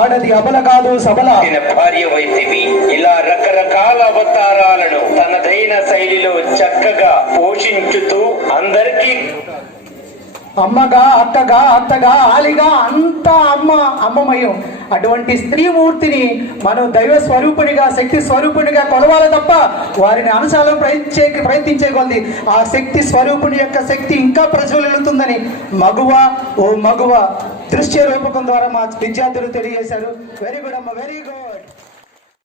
ఆడది అబల కాదు సబల. భార్య వైద్యవి. ఇలా రకరకాల అవతారాలను తనదైన శైలిలో చక్కగా పోషించుతూ అందరికీ అమ్మగా అక్కగా అత్తగా ఆలిగా అంతా అమ్మమయం. అటువంటి స్త్రీమూర్తిని మనం దైవ స్వరూపునిగా శక్తి స్వరూపునిగా కొలవాలి తప్ప వారిని అనుసారం ప్రయత్నించే కొద్ది ఆ శక్తి స్వరూపుని యొక్క శక్తి ఇంకా ప్రజ్వలిల్లుతుందని ఓ మగువ దృశ్య రూపకం ద్వారా మా విద్యార్థులు తెలియజేశారు. వెరీ గుడ్ అమ్మ, వెరీ గుడ్.